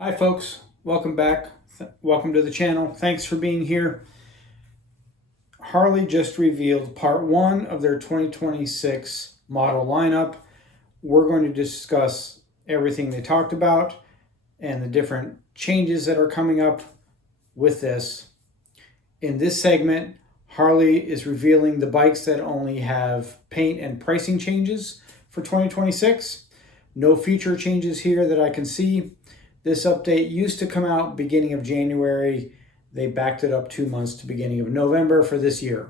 Hi folks, welcome back. Welcome to the channel. Thanks for being here. Harley just revealed part 1 of their 2026 model lineup. We're going to discuss everything they talked about and the different changes that are coming up with this. In this segment, Harley is revealing the bikes that only have paint and pricing changes for 2026. No feature changes here that I can see. This update used to come out beginning of January. They backed it up 2 months to beginning of November for this year.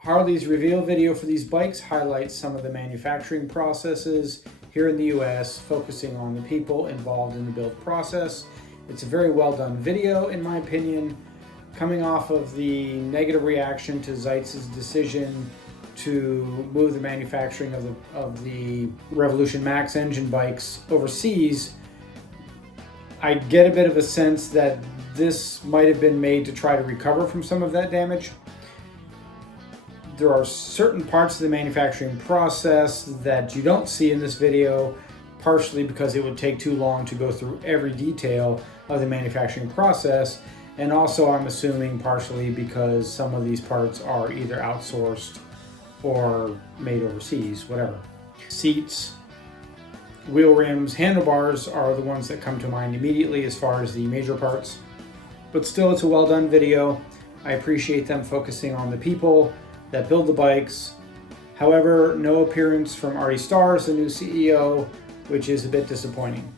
Harley's reveal video for these bikes highlights some of the manufacturing processes here in the US, focusing on the people involved in the build process. It's a very well done video, in my opinion, coming off of the negative reaction to Zeitz's decision to move the manufacturing of the Revolution Max engine bikes overseas. I get a bit of a sense that this might have been made to try to recover from some of that damage. There are certain parts of the manufacturing process that you don't see in this video, partially because it would take too long to go through every detail of the manufacturing process, and also I'm assuming partially because some of these parts are either outsourced or made overseas, whatever. Seats, wheel rims, handlebars are the ones that come to mind immediately as far as the major parts. But still, it's a well done video. I appreciate them focusing on the people that build the bikes. However, no appearance from Artie Starrs, the new CEO, which is a bit disappointing.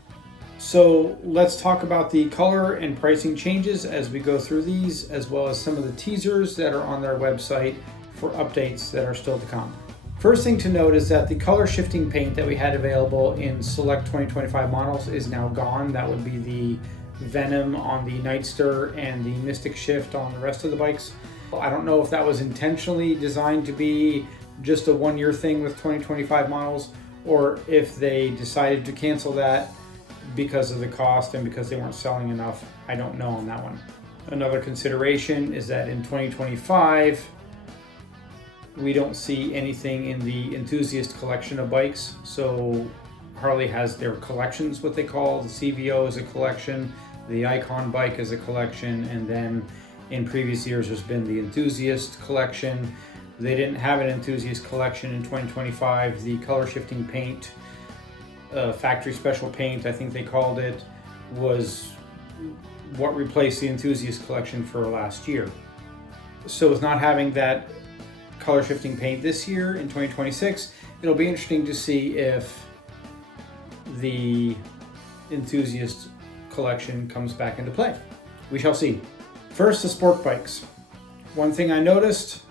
So let's talk about the color and pricing changes as we go through these, as well as some of the teasers that are on their website for updates that are still to come. First thing to note is that the color shifting paint that we had available in select 2025 models is now gone. That would be the Venom on the Nightster and the Mystic Shift on the rest of the bikes. I don't know if that was intentionally designed to be just a one-year thing with 2025 models, or if they decided to cancel that because of the cost and because they weren't selling enough. I don't know on that one. Another consideration is that in 2025, we don't see anything in the enthusiast collection of bikes. So Harley has their collections, what they call. The CVO is a collection, the Icon bike is a collection, and then in previous years there's been the enthusiast collection. They didn't have an enthusiast collection in 2025. The color shifting paint, factory special paint, I think they called it, was what replaced the enthusiast collection for last year. So with not having that color shifting paint this year in 2026, it'll be interesting to see if the enthusiast collection comes back into play. We shall see. First, the sport bikes. One thing I noticed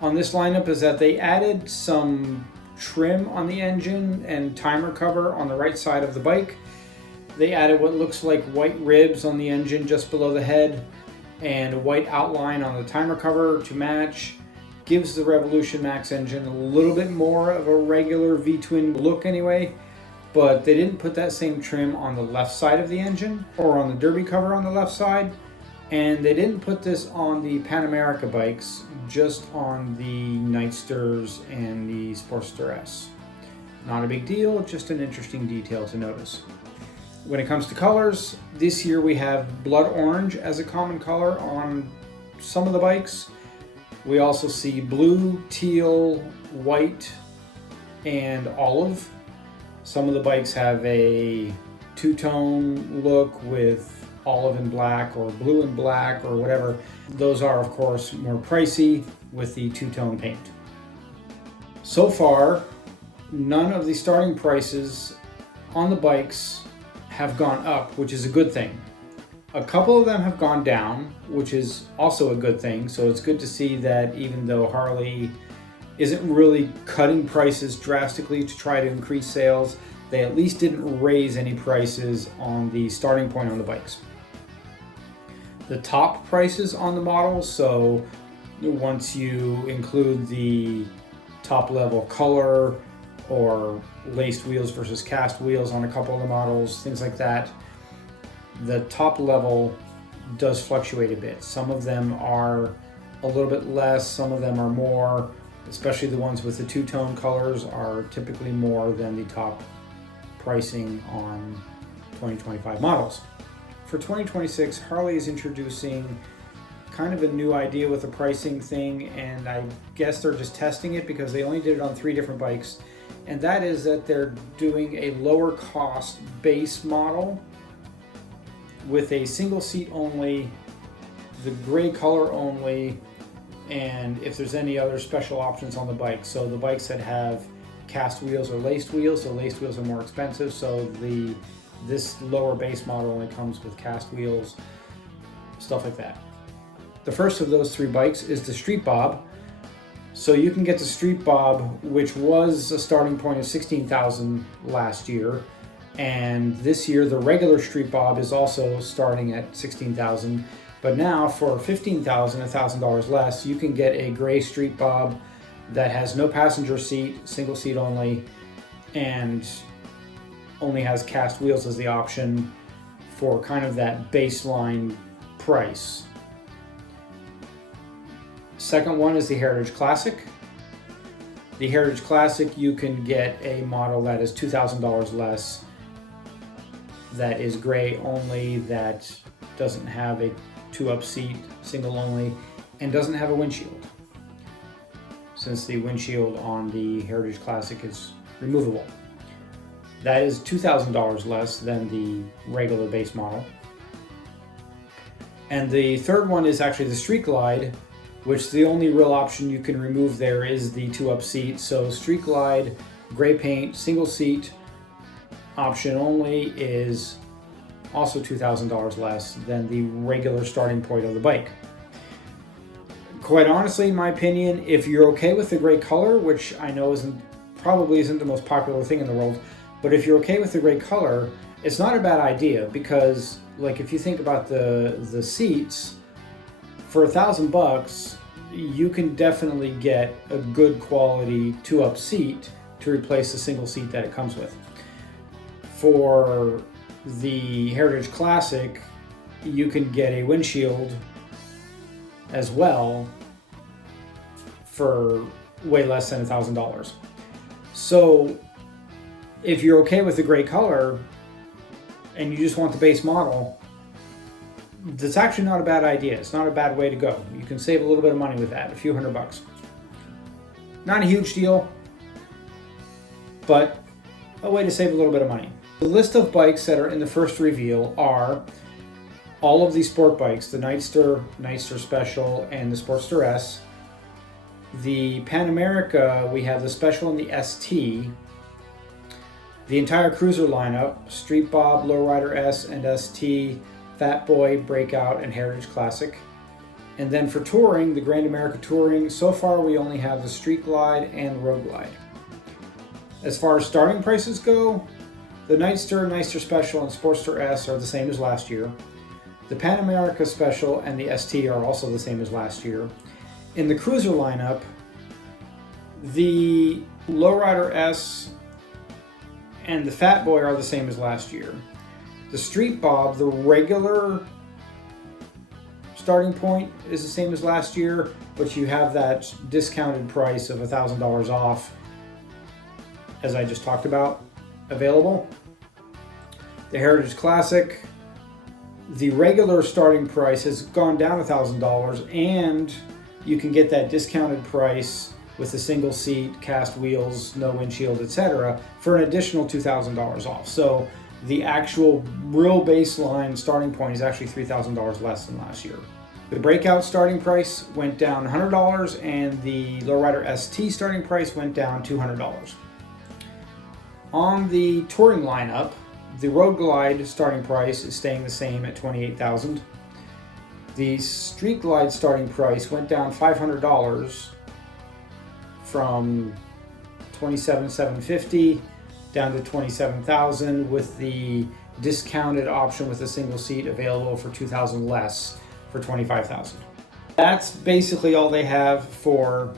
on this lineup is that they added some trim on the engine and timer cover on the right side of the bike. They added what looks like white ribs on the engine just below the head and a white outline on the timer cover to match. Gives the Revolution Max engine a little bit more of a regular V-twin look anyway, but they didn't put that same trim on the left side of the engine or on the derby cover on the left side. And they didn't put this on the Pan America bikes, just on the Nightsters and the Sportster S. Not a big deal, just an interesting detail to notice. When it comes to colors, this year we have blood orange as a common color on some of the bikes. We also see blue, teal, white, and olive. Some of the bikes have a two-tone look with olive and black or blue and black or whatever. Those are of course more pricey with the two-tone paint. So far, none of the starting prices on the bikes have gone up, which is a good thing. A couple of them have gone down, which is also a good thing. So it's good to see that even though Harley isn't really cutting prices drastically to try to increase sales, they at least didn't raise any prices on the starting point on the bikes. The top prices on the models, so once you include the top level color or laced wheels versus cast wheels on a couple of the models, things like that, the top level does fluctuate a bit. Some of them are a little bit less, some of them are more, especially the ones with the two-tone colors are typically more than the top pricing on 2025 models. For 2026, Harley is introducing kind of a new idea with the pricing thing, and I guess they're just testing it because they only did it on 3 different bikes, and that is that they're doing a lower cost base model with a single seat only, the gray color only, and if there's any other special options on the bike. So the bikes that have cast wheels or laced wheels, so laced wheels are more expensive, so this lower base model only comes with cast wheels, stuff like that. The first of those 3 bikes is the Street Bob. So you can get the Street Bob, which was a starting point of $16,000 last year, and this year the regular Street Bob is also starting at $16,000. But now for $15,000, $1,000 less, you can get a gray Street Bob that has no passenger seat, single seat only, and only has cast wheels as the option for kind of that baseline price. Second one is the Heritage Classic. The Heritage Classic, you can get a model that is $2,000 less, that is gray only, that doesn't have a 2-up seat, single only, and doesn't have a windshield, since the windshield on the Heritage Classic is removable. That is $2,000 less than the regular base model. And the third one is actually the Street Glide, which the only real option you can remove there is the 2-up seat. So Street Glide, gray paint, single seat option only, is also $2,000 less than the regular starting point of the bike. Quite honestly, in my opinion, if you're okay with the gray color, which I know probably isn't the most popular thing in the world, but if you're okay with the gray color, it's not a bad idea, because like if you think about the seats, for $1,000 you can definitely get a good quality 2-up seat to replace the single seat that it comes with. For the Heritage Classic, you can get a windshield as well for way less than $1,000. So if you're okay with the gray color and you just want the base model, that's actually not a bad idea. It's not a bad way to go. You can save a little bit of money with that, a few $100. Not a huge deal, but a way to save a little bit of money. The list of bikes that are in the first reveal are all of these sport bikes, the Nightster, Nightster Special, and the Sportster S. The Pan America, we have the Special and the ST. The entire cruiser lineup, Street Bob, Lowrider S and ST, Fat Boy, Breakout, and Heritage Classic. And then for touring, the Grand America Touring, so far we only have the Street Glide and the Road Glide. As far as starting prices go, the Nightster, Nightster Special, and Sportster S are the same as last year. The Pan America Special and the ST are also the same as last year. In the cruiser lineup, the Lowrider S and the Fat Boy are the same as last year. The Street Bob, the regular starting point, is the same as last year, but you have that discounted price of $1,000 off, as I just talked about, available. The Heritage Classic, the regular starting price has gone down $1,000, and you can get that discounted price with the single seat, cast wheels, no windshield, etc., for an additional $2,000 off. So the actual real baseline starting point is actually $3,000 less than last year. The Breakout starting price went down $100, and the Lowrider ST starting price went down $200. On the touring lineup, the Road Glide starting price is staying the same at $28,000. The Street Glide starting price went down $500 from $27,750 down to $27,000, with the discounted option with a single seat available for $2,000 less for $25,000. That's basically all they have for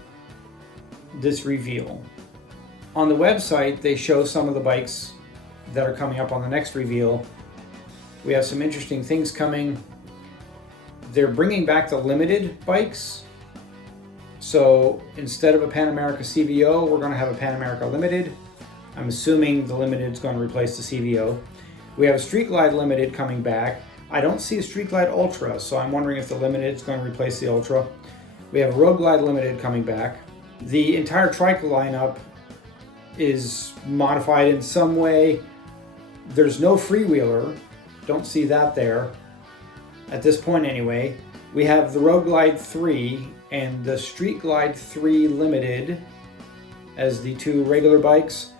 this reveal. On the website, they show some of the bikes that are coming up on the next reveal. We have some interesting things coming. They're bringing back the limited bikes, So instead of a Pan America CVO, we're going to have a Pan America Limited. I'm assuming the Limited is going to replace the CVO. We have a Street Glide Limited coming back. I don't see a Street Glide Ultra, so I'm wondering if the Limited is going to replace the Ultra. We have a Road Glide Limited coming back. The entire trike lineup is modified in some way. There's no freewheeler. Don't see that there at this point anyway. We have the Road Glide 3 and the Street Glide 3 Limited as the two regular bikes.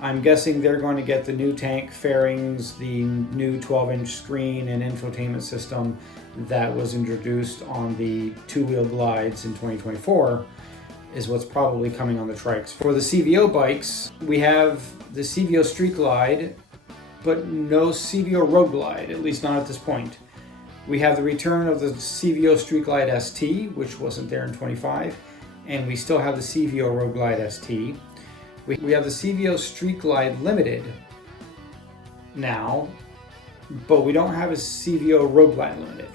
I'm guessing they're going to get the new tank fairings, the new 12-inch screen and infotainment system that was introduced on the two-wheel glides in 2024 is what's probably coming on the trikes. For the CVO bikes, we have the CVO Street Glide, but no CVO Road Glide, at least not at this point. We have the return of the CVO Street Glide ST, which wasn't there in 25, and we still have the CVO Road Glide ST. We have the CVO Street Glide Limited now, but we don't have a CVO Road Glide Limited.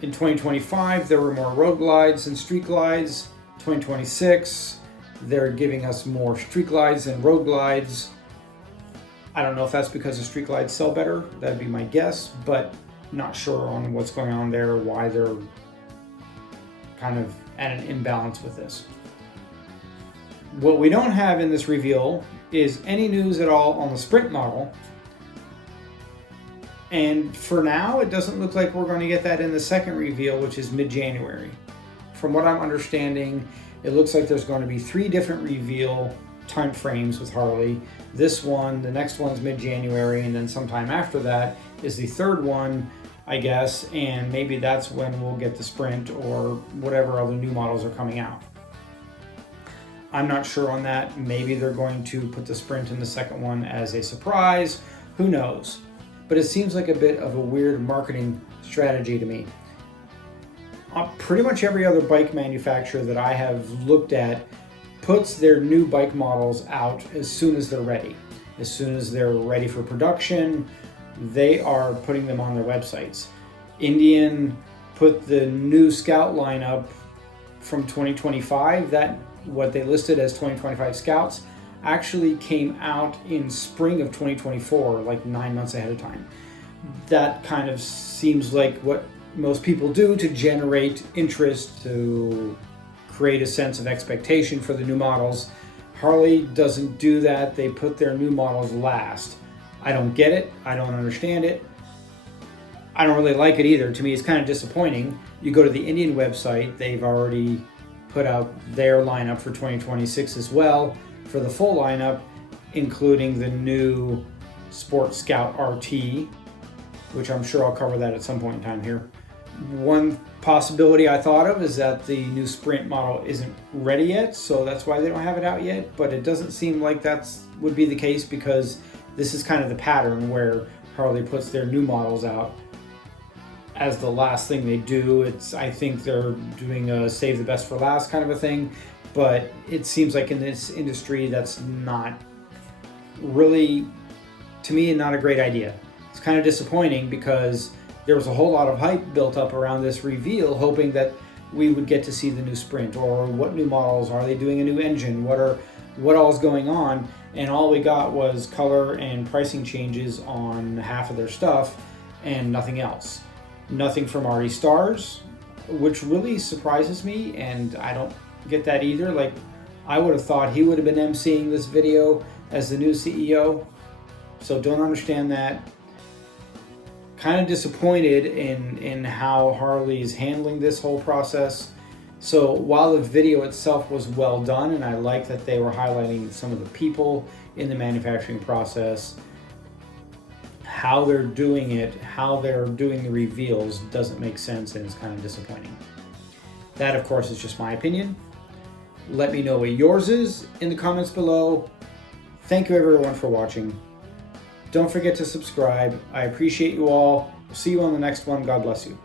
In 2025, there were more road glides and street glides. 2026, they're giving us more street glides and road glides. I don't know if that's because the street glides sell better. That'd be my guess, but not sure on what's going on there, why they're kind of at an imbalance with this. What we don't have in this reveal is any news at all on the Sprint model. And for now, it doesn't look like we're going to get that in the second reveal, which is mid-January. From what I'm understanding, it looks like there's going to be 3 different reveal time frames with Harley. This one, the next one's mid-January, and then sometime after that is the third one, I guess, and maybe that's when we'll get the Sprint or whatever other new models are coming out. I'm not sure on that. Maybe they're going to put the Sprint in the second one as a surprise. Who knows? But it seems like a bit of a weird marketing strategy to me. Pretty much every other bike manufacturer that I have looked at puts their new bike models out as soon as they're ready. As soon as they're ready for production, they are putting them on their websites. Indian put the new Scout lineup from 2025, that what they listed as 2025 Scouts, actually came out in spring of 2024, like 9 months ahead of time. That kind of seems like what most people do to generate interest, to create a sense of expectation for the new models. Harley doesn't do that. They put their new models last. I don't get it. I don't understand it. I don't really like it either. To me, it's kind of disappointing. You go to the Indian website, they've already put out their lineup for 2026 as well, for the full lineup, including the new Sport Scout RT, which I'm sure I'll cover that at some point in time here. One possibility I thought of is that the new Sprint model isn't ready yet, so that's why they don't have it out yet, but it doesn't seem like that would be the case, because this is kind of the pattern where Harley puts their new models out as the last thing they do. I think they're doing a save the best for last kind of a thing, but it seems like in this industry that's not really, to me, not a great idea. It's kind of disappointing because there was a whole lot of hype built up around this reveal, hoping that we would get to see the new Sprint, or what new models, are they doing a new engine, what all is going on, and all we got was color and pricing changes on half of their stuff and nothing else. Nothing from Artie Stars, which really surprises me, and I don't get that either. Like, I would have thought he would have been emceeing this video as the new CEO, so don't understand that. Kind of disappointed in how Harley is handling this whole process. So while the video itself was well done, and I like that they were highlighting some of the people in the manufacturing process, how they're doing it, how they're doing the reveals doesn't make sense, and it's kind of disappointing. That, of course, is just my opinion. Let me know what yours is in the comments below. Thank you everyone for watching. Don't forget to subscribe. I appreciate you all. See you on the next one. God bless you.